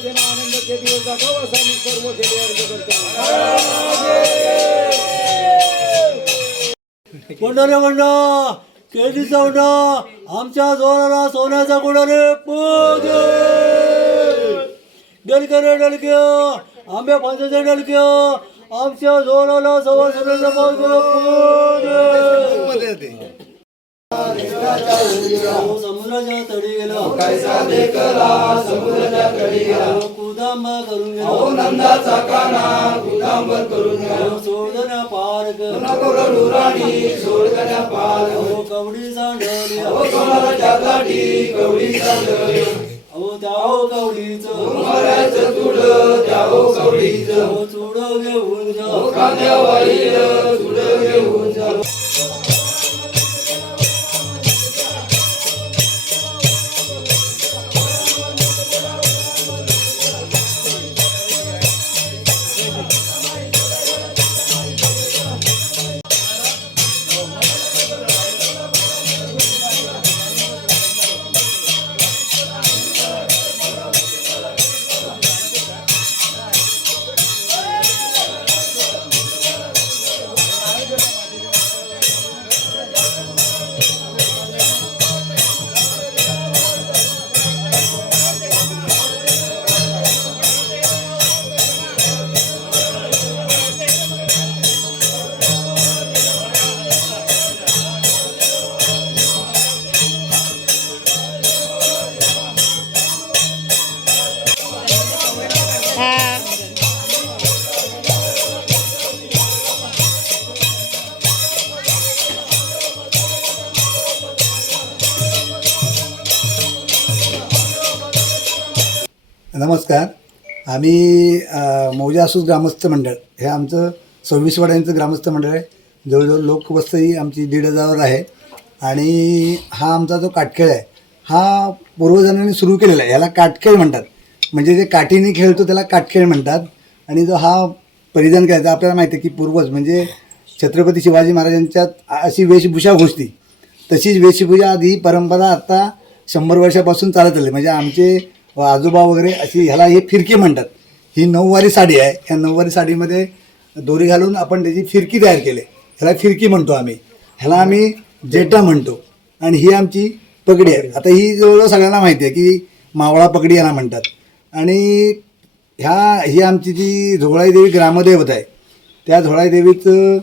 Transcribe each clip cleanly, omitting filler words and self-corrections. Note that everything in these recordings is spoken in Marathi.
समाधान आनंदाचे दिवस दाखव असा मी सर्व केले अर्ज करतो. मंडळी मंडळ केली चौंड आमच्या जोराला सोन्याचा गुणाने पूजे डलके रे डलके आंब्या फांद्याचे डलके आमच्या जोराला सव्वा सोन्याचा पूजे समुद्राच्या तडी गेला समुद्राच्या तडी गेला कुदांबा करून गेला नंदाचा काना कुदांबर करून गेला सोडण्या पार सोडण्या पार कवडी सांडली सोनाराच्या काठी कवडी सांडली त्याहो कवडीचं चूड त्याहो कवडीचं चूड घेऊन जा कांद्यावाईल चूड घेऊन जा. नमस्कार. आम्ही मौजासूस ग्रामस्थ मंडळ हे आमचं 26 वाड्यांचं ग्रामस्थ मंडळ आहे. जवळजवळ लोकवस्ती आमची 1,500 आहे आणि हा आमचा जो काटखेळ आहे हा पूर्वजांनी सुरू केलेला आहे. ह्याला काटखेळ म्हणतात, म्हणजे जे काठीने खेळतो त्याला काटखेळ म्हणतात. आणि जो हा परिधान करायचा आपल्याला माहिती आहे की पूर्वज म्हणजे छत्रपती शिवाजी महाराजांच्यात अशी वेशभूषा होती, तशीच वेशभूषा आधी परंपरा आत्ता 100 वर्षापासून चालत आली. म्हणजे आमचे आजोबा वगैरे अशी ह्याला हे फिरकी म्हणतात. ही 9वारी साडी आहे. ह्या 9वारी साडीमध्ये दोरी घालून आपण त्याची फिरकी तयार केली, ह्याला फिरकी म्हणतो आम्ही. ह्याला आम्ही जेटा म्हणतो. आणि ही आमची पगडी आहे. आता ही जवळजवळ सगळ्यांना माहिती आहे की मावळा पगडी याला म्हणतात. आणि ही आमची जी झोळाई देवी ग्रामदैवत आहे, त्या झोळाई देवीचं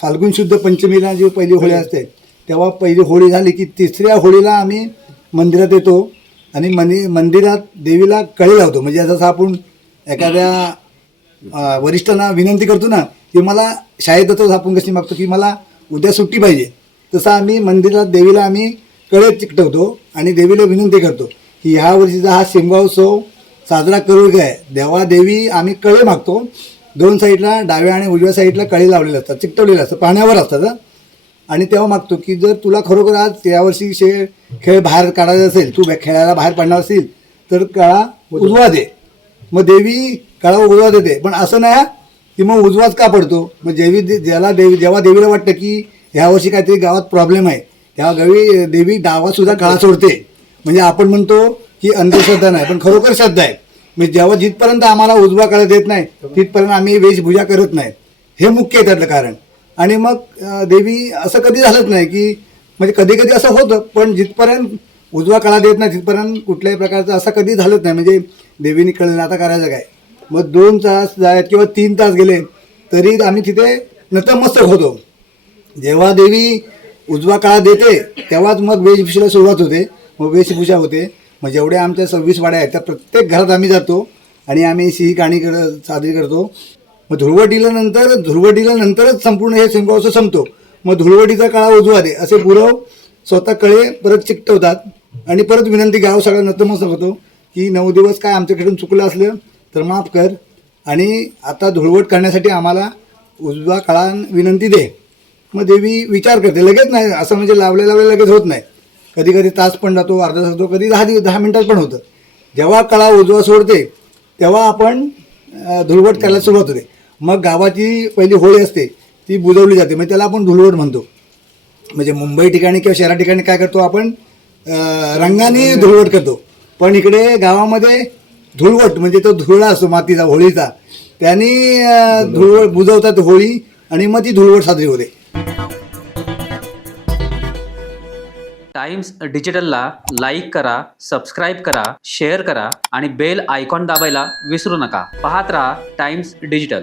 फाल्गुन शुद्ध पंचमीला जी पहिली होळी असते तेव्हा पहिली होळी झाली की 3ऱ्या होळीला आम्ही मंदिरात येतो आणि मंदिरात देवीला कळे लावतो. म्हणजे जसं आपण एखाद्या वरिष्ठांना विनंती करतो ना की मला शाळेत जातो, आपण कशी मागतो की मला उद्या सुट्टी पाहिजे, तसं आम्ही मंदिरात देवीला आम्ही कळे चिकटवतो आणि देवीला विनंती करतो की ह्या वर्षीचा हा शिमगा उत्सव साजरा करू काय. देवी आम्ही कळे मागतो. 2 साईडला डाव्या आणि उजव्या साईडला कळे लावलेले असतात, चिकटवलेले असतात, पाण्यावर असतात. आणि तेव्हा मागतो की जर तुला खरोखर आज यावर्षी खेळ बाहेर काढायचा असेल, तू खेळायला बाहेर पडणार असेल तर कळा उजवा दे. मग देवी कळा उजवा देते. पण असं नाही की मग उजवाच का पडतो. मग जेव्हा देवीला वाटतं की ह्यावर्षी काहीतरी गावात प्रॉब्लेम आहे तेव्हा देवी डावासुद्धा कळा सोडते. म्हणजे आपण म्हणतो की अंधश्रद्धा नाही, पण खरोखर श्रद्धा आहे. म्हणजे जेव्हा जिथपर्यंत आम्हाला उजवा कळा देत नाही तिथपर्यंत आम्ही वेशभूषा करत नाही. हे मुख्य आहे त्यातलं कारण. आणि मग देवी असं कधी झालंच नाही की म्हणजे कधी कधी असं होतं, पण जिथपर्यंत उजवा कळा देत नाही तिथपर्यंत कुठल्याही प्रकारचं असं कधी झालंच नाही. म्हणजे देवीने कळलं आता करायचं काय. मग 2 तास जायत किंवा 3 तास गेले तरी आम्ही तिथे नतमस्तक होतो. जेव्हा देवी उजवा कळा देते तेव्हाच मग वेशभूषेला सुरुवात होते, मग वेशभूषा होते. मग जेवढ्या आमच्या 26 वाड्या आहेत त्या प्रत्येक घरात आम्ही जातो आणि आम्ही ही गाणी साजरी करतो. मग धुळवटीला नंतरच संपूर्ण हे शिमगोत्सव संपतो. मग धुळवटीचा कळा उजवा दे असे पुरव स्वतः कळे परत चिकटवतात आणि परत विनंती गाव सगळं नतमस्तक होतो की 9 दिवस काय आमच्याकडून चुकलं असलं तर माफ कर आणि आता धुळवट करण्यासाठी आम्हाला उजवा कळा विनंती दे. मग देवी विचार करते, लगेच नाही असं म्हणजे लावलेला वेळ लगेच होत नाही. कधी कधी तास पण जातो, अर्धा तास जातो, कधी 10 मिनिटात पण होतं. जेव्हा कळा उजवा सोडते तेव्हा आपण धुळवट करायला सुरुवात होते. मग गावाची पहिली होळी असते ती बुजवली जाते, म्हणजे त्याला आपण धुळवट म्हणतो. म्हणजे मुंबई ठिकाणी किंवा शहरा ठिकाणी काय करतो आपण रंगाने धुळवट करतो, पण इकडे गावामध्ये धुळवट म्हणजे तो धुळा असतो मातीचा होळीचा, त्यांनी धुळवट बुजवतात होळी आणि मग ती धुळवट साजरी होते. टाइम्स डिजिटलला लाईक करा, सबस्क्राईब करा, शेअर करा आणि बेल आयकॉन दाबायला विसरू नका. पाहत रहा टाइम्स डिजिटल.